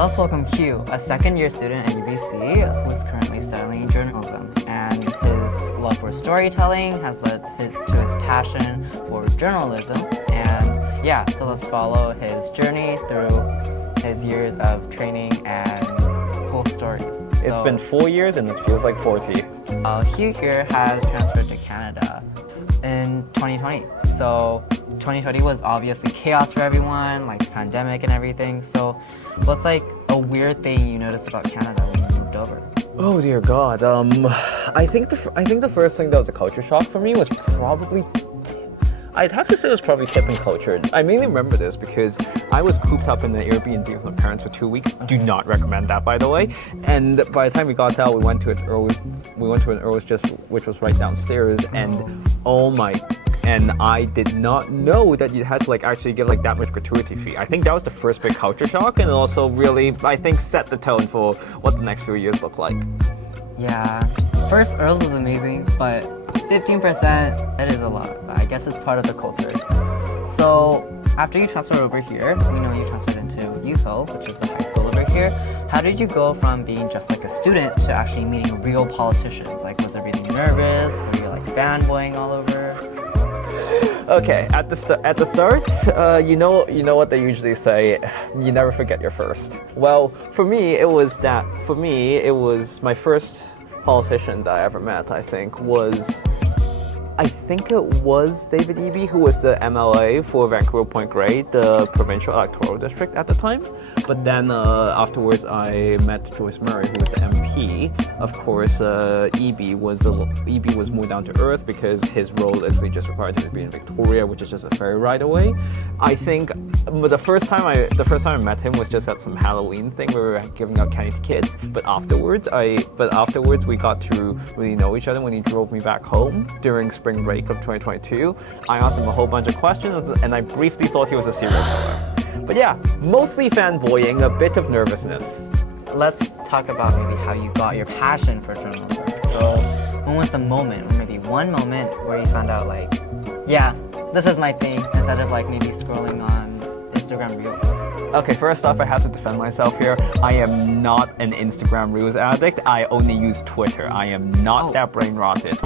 Let's welcome Hugh, a second-year student at UBC who's currently studying journalism. And his love for storytelling has led to his passion for journalism. And yeah, so let's follow his journey through his years of training and cool stories. It's been 4 years and it feels like 40. Hugh here has transferred to Canada in 2020. So 2020 was obviously chaos for everyone, like the pandemic and everything. So what's like a weird thing you noticed about Canada when you moved over? Oh dear God. I think the first thing that was a culture shock for me was probably, I'd have to say it was probably tipping culture. I mainly remember this because I was cooped up in an Airbnb with my parents for 2 weeks. Do not recommend that, by the way. And by the time we got out, we went to an Earl's just which was right downstairs, and and I did not know that you had to like actually give like that much gratuity fee. I think that was the first big culture shock, and it also really, I think, set the tone for what the next few years look like. Yeah, first Earl's was amazing, but 15%, it is a lot. I guess it's part of the culture. So after you transferred over here, we know you transferred into Youth Hill, which is the high school over here. How did you go from being just like a student to actually meeting real politicians? Like, was everything nervous? Were you like fanboying all over? Okay, at the start, you know what they usually say, you never forget your first. Well, for me, it was my first politician that I ever met, I think it was David Eby, who was the MLA for Vancouver Point Grey, the provincial electoral district at the time. But then afterwards, I met Joyce Murray, who was the MP. Of course, Eby was more down to earth because his role literally just required him to be in Victoria, which is just a ferry ride away. I think the first time I met him was just at some Halloween thing where we were giving out candy to kids. But afterwards, we got to really know each other when he drove me back home during spring break of 2022. I asked him a whole bunch of questions, and I briefly thought he was a serial killer. But yeah, mostly fanboying, a bit of nervousness. Let's talk about maybe how you got your passion for journalism. So when was the moment, or maybe one moment, where you found out like, yeah, this is my thing, instead of like maybe scrolling on Instagram Reels? Okay, first off, I have to defend myself here. I am not an Instagram Reels addict. I only use Twitter. I am not that brain rotted.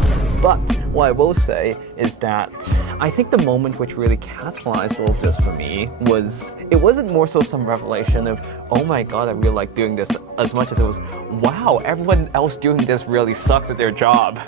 But what I will say is that I think the moment which really catalyzed all of this for me it wasn't more so some revelation of, oh my God, I really like doing this, as much as it was, wow, everyone else doing this really sucks at their job.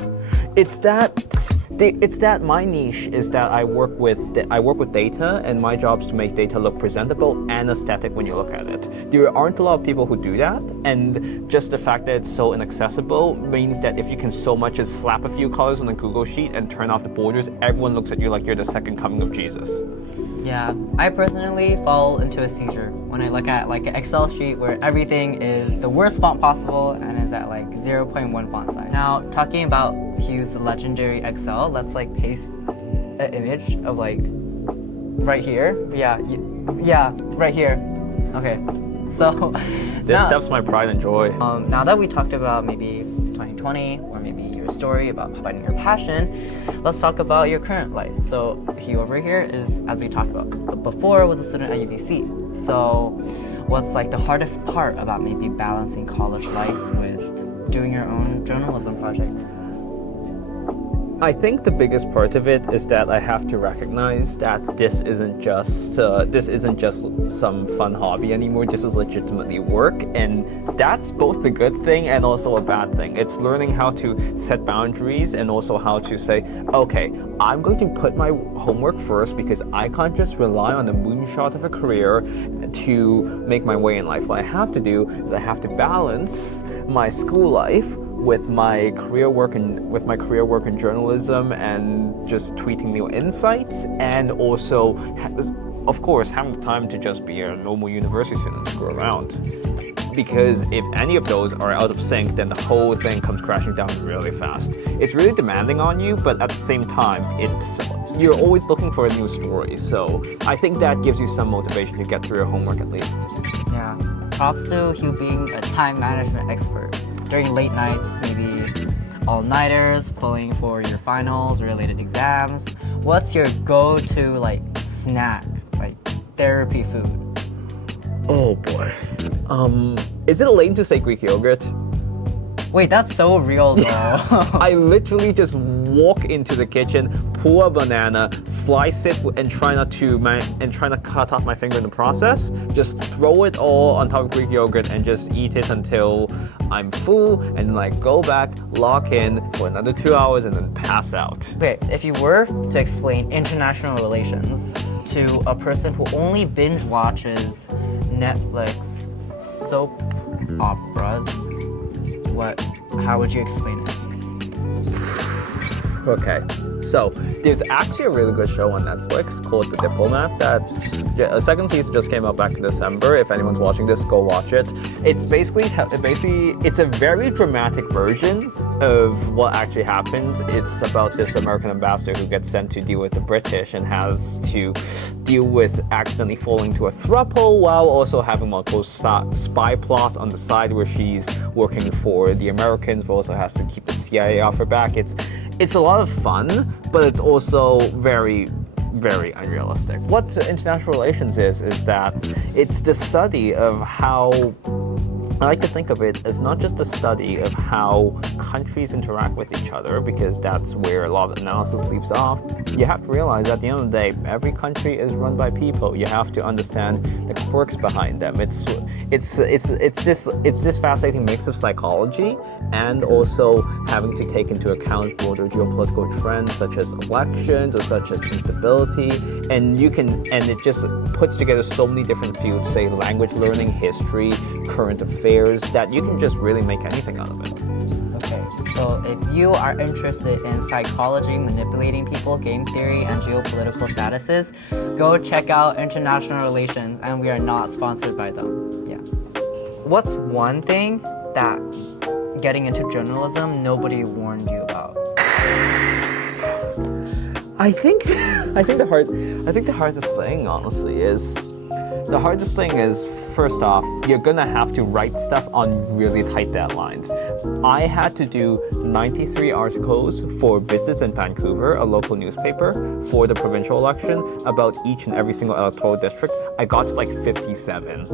It's that my niche is that I work with data, and my job is to make data look presentable and aesthetic when you look at it. There aren't a lot of people who do that, and just the fact that it's so inaccessible means that if you can so much as slap a few colors on a Google sheet and turn off the borders, everyone looks at you like you're the second coming of Jesus. Yeah, I personally fall into a seizure when I look at like an Excel sheet where everything is the worst font possible and is at like 0.1 font size. Now, talking about Hugh's legendary Excel, let's like paste an image of like right here. Yeah, right here. Okay, so this stuff's my pride and joy. Now that we talked about maybe 2020 or maybe your story about finding your passion, let's talk about your current life. So Hugh over here is, as we talked about before, was a student at UBC. So what's like the hardest part about maybe balancing college life with doing your own journalism projects? I think the biggest part of it is that I have to recognize that this isn't just some fun hobby anymore. This is legitimately work, and that's both a good thing and also a bad thing. It's learning how to set boundaries and also how to say, okay, I'm going to put my homework first because I can't just rely on the moonshot of a career to make my way in life. What I have to do is I have to balance my school life with my career work in journalism and just tweeting new insights, and also, of course, having the time to just be a normal university student and screw around. Because if any of those are out of sync, then the whole thing comes crashing down really fast. It's really demanding on you, but at the same time, you're always looking for a new story. So I think that gives you some motivation to get through your homework at least. Yeah, props to Hugh being a time management expert. During late nights, maybe all-nighters, pulling for your finals, related exams. What's your go-to like snack, like therapy food? Oh boy. Is it lame to say Greek yogurt? Wait, that's so real though. I literally just walk into the kitchen, pull a banana, slice it, and try not to cut off my finger in the process. Just throw it all on top of Greek yogurt and just eat it until I'm full, and then like go back, lock in for another 2 hours, and then pass out. Okay, if you were to explain international relations to a person who only binge watches Netflix soap operas, how would you explain it? Okay, so there's actually a really good show on Netflix called The Diplomat that a second season just came out back in December. If anyone's watching this, go watch it. It's it's a very dramatic version of what actually happens. It's about this American ambassador who gets sent to deal with the British and has to deal with accidentally falling to a throuple while also having multiple spy plots on the side where she's working for the Americans but also has to keep the CIA off her back. It's a lot of fun, but it's also very, very unrealistic. What international relations is that it's the study of how, I like to think of it as not just a study of how countries interact with each other, because that's where a lot of analysis leaves off. You have to realize at the end of the day, every country is run by people. You have to understand the quirks behind them. It's this fascinating mix of psychology and also having to take into account broader geopolitical trends such as elections or such as instability, and it just puts together so many different fields, say language learning, history, current affairs, that you can just really make anything out of it. Okay, so if you are interested in psychology, manipulating people, game theory, and geopolitical statuses, go check out International Relations, and we are not sponsored by them. Yeah. What's one thing that getting into journalism nobody warned you about? I think the hardest thing, honestly, is first off, you're gonna have to write stuff on really tight deadlines. I had to do 93 articles for Business in Vancouver, a local newspaper, for the provincial election about each and every single electoral district. I got to like 57.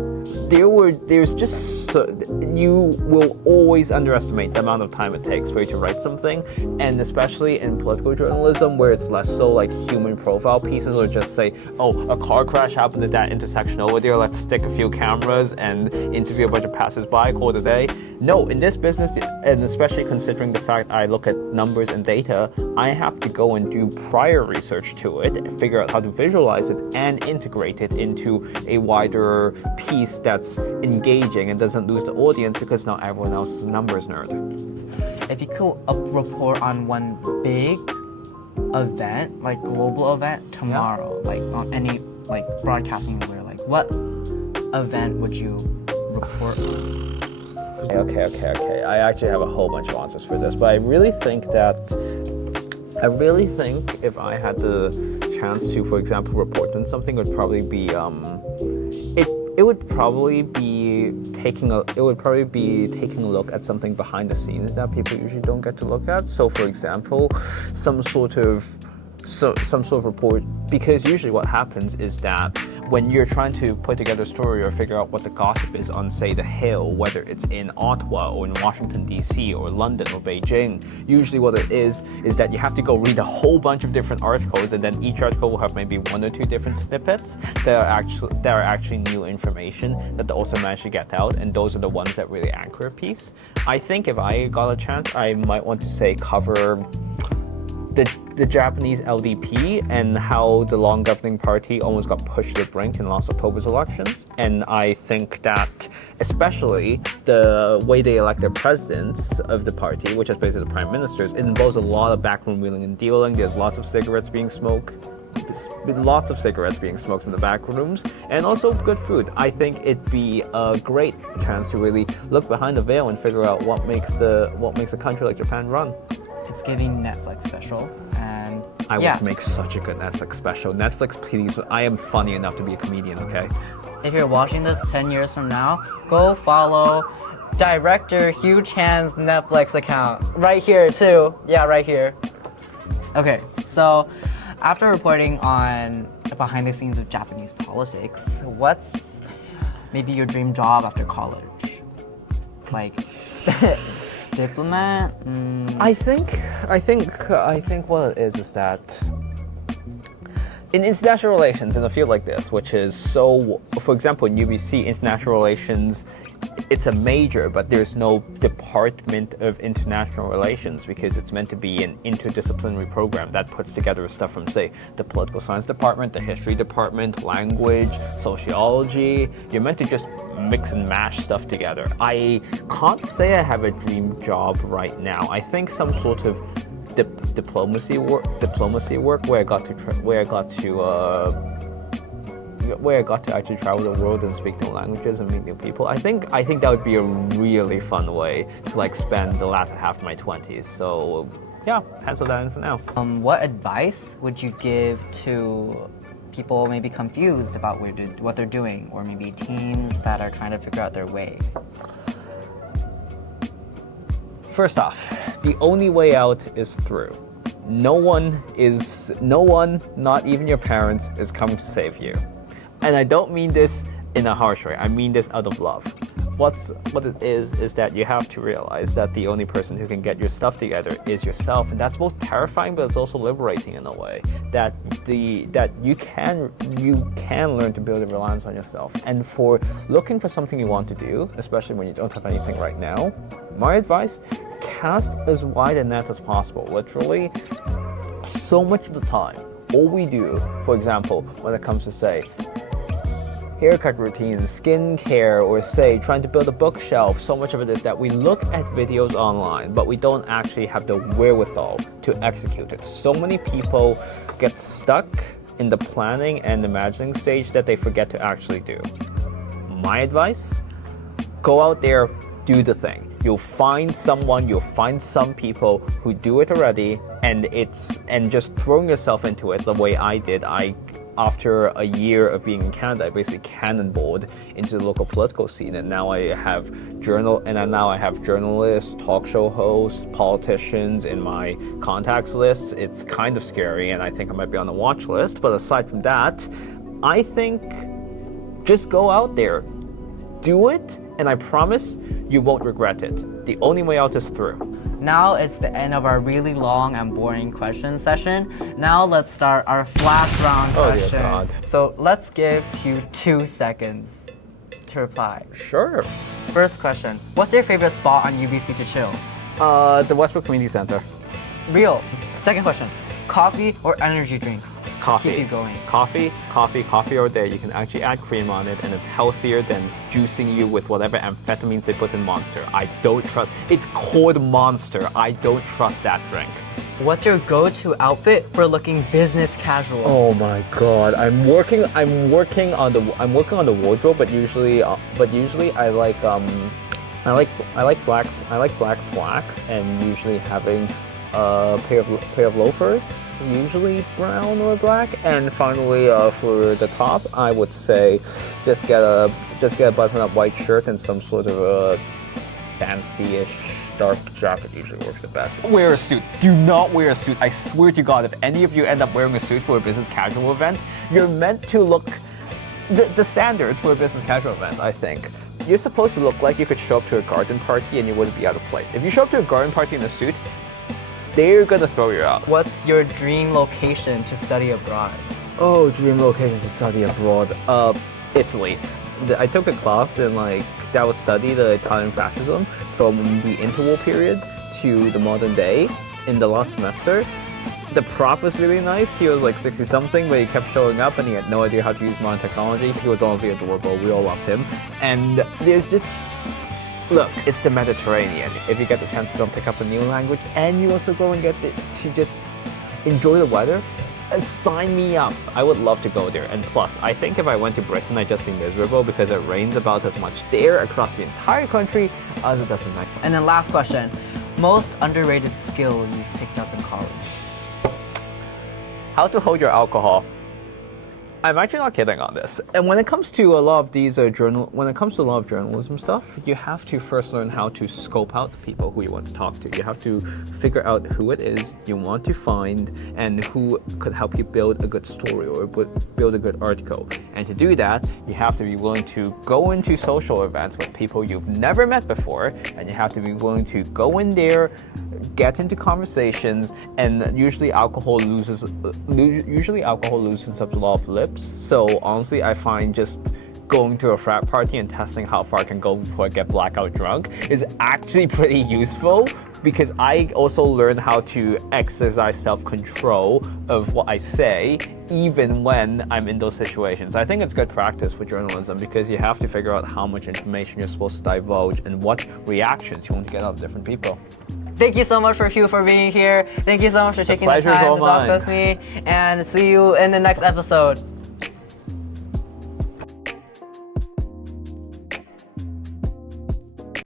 You will always underestimate the amount of time it takes for you to write something, and especially in political journalism where it's less so like human profile pieces or just say, oh, a car crash happened at that intersection over there, let's stick a few cameras and interview a bunch of passers-by, call it a day. No, in this business, and especially considering the fact I look at numbers and data, I have to go and do prior research to it, figure out how to visualize it and integrate it into a wider piece that's engaging and doesn't lose the audience because not everyone else is a numbers nerd. If you could report on one big event, like global event tomorrow, like on any like broadcasting anywhere, like what event would you report on? Okay. I actually have a whole bunch of answers for this, but I really think if I had the chance to, for example, report on something, it would probably be it would probably be taking a look at something behind the scenes that people usually don't get to look at. So, for example, some sort of report, because usually what happens is that when you're trying to put together a story or figure out what the gossip is on, say, the Hill, whether it's in Ottawa or in Washington, D.C. or London or Beijing, usually what it is that you have to go read a whole bunch of different articles, and then each article will have maybe one or two different snippets that are actually new information that the author managed to get out, and those are the ones that really anchor a piece. I think if I got a chance, I might want to say cover the Japanese LDP and how the long governing party almost got pushed to the brink in last October's elections. And I think that especially the way they elect their presidents of the party, which is basically the prime ministers, it involves a lot of backroom wheeling and dealing. There's lots of cigarettes being smoked in the back rooms, and also good food. I think it'd be a great chance to really look behind the veil and figure out what makes a country like Japan run. It's giving Netflix special, and I would make such a good Netflix special. Netflix, please. I am funny enough to be a comedian, okay? If you're watching this 10 years from now, go follow director Hugh Chan's Netflix account. Right here, too. Yeah, right here. Okay, so after reporting on the behind the scenes of Japanese politics, what's maybe your dream job after college? Like, diplomat? I think what it is that in international relations, in a field like this, which is so, for example, in UBC, international relations, it's a major, but there's no department of international relations because it's meant to be an interdisciplinary program that puts together stuff from, say, the political science department, the history department, language, sociology. You're meant to just mix and mash stuff together. I can't say I have a dream job right now. I think some sort of diplomacy work where I got to actually travel the world and speak new languages and meet new people. I think that would be a really fun way to like spend the latter half of my 20s. So yeah, pencil that in for now. What advice would you give to people maybe confused about what they're doing, or maybe teens that are trying to figure out their way? First off, the only way out is through. No one, not even your parents, is coming to save you. And I don't mean this in a harsh way, I mean this out of love. What it is that you have to realize that the only person who can get your stuff together is yourself, and that's both terrifying but it's also liberating in a way. That you can learn to build a reliance on yourself. And for looking for something you want to do, especially when you don't have anything right now, my advice, cast as wide a net as possible. Literally, so much of the time, all we do, for example, when it comes to, say, haircut routines, skincare, or say trying to build a bookshelf, so much of it is that we look at videos online, but we don't actually have the wherewithal to execute it. So many people get stuck in the planning and imagining stage that they forget to actually do. My advice, go out there, do the thing. You'll find some people who do it already, and just throwing yourself into it the way I did. After a year of being in Canada, I basically cannonballed into the local political scene, and now I have journalists, talk show hosts, politicians in my contacts lists. It's kind of scary, and I think I might be on the watch list. But aside from that, I think just go out there, do it, and I promise you won't regret it. The only way out is through. Now it's the end of our really long and boring question session. Now let's start our flash round question. Dear God. So let's give you 2 seconds to reply. Sure. First question, what's your favorite spot on UBC to chill? The Westbrook Community Center. Real. Second question, coffee or energy drinks? Coffee. Keep you going. Coffee all day. You can actually add cream on it, and it's healthier than juicing you with whatever amphetamines they put in Monster. I don't trust. It's called Monster. I don't trust that drink. What's your go-to outfit for looking business casual? Oh my God! I'm working on the wardrobe, but usually I like black slacks, and usually having a pair of loafers, usually brown or black. And finally, for the top, I would say just get a button-up white shirt and some sort of a fancy-ish dark jacket usually works the best. Wear a suit. Do not wear a suit. I swear to God, if any of you end up wearing a suit for a business casual event, you're meant to look the standards for a business casual event, I think. You're supposed to look like you could show up to a garden party and you wouldn't be out of place. If you show up to a garden party in a suit, they're gonna throw you out. What's your dream location to study abroad? Oh, dream location to study abroad. Italy. I took a class in that was study the Italian fascism from the interwar period to the modern day in the last semester. The prof was really nice. He was like 60 something, but he kept showing up and he had no idea how to use modern technology. He was honestly adorable. We all loved him. And there's just, look, it's the Mediterranean. If you get the chance to go and pick up a new language and you also go and get to just enjoy the weather, sign me up. I would love to go there. And plus, I think if I went to Britain, I'd just be miserable because it rains about as much there across the entire country as it does in Mexico. And then last question, most underrated skill you've picked up in college? How to hold your alcohol. I'm actually not kidding on this. And when it comes to a lot of these journalism stuff, you have to first learn how to scope out the people who you want to talk to. You have to figure out who it is you want to find and who could help you build a good story or build a good article. And to do that, you have to be willing to go into social events with people you've never met before, and you have to be willing to go in there, get into conversations, and usually alcohol loosens up a lot of lips. So honestly, I find just going to a frat party and testing how far I can go before I get blackout drunk is actually pretty useful, because I also learned how to exercise self-control of what I say even when I'm in those situations. I think it's good practice for journalism because you have to figure out how much information you're supposed to divulge and what reactions you want to get out of different people. Thank you so much for Hugh for being here. Thank you so much for taking the time to talk with me, and see you in the next episode.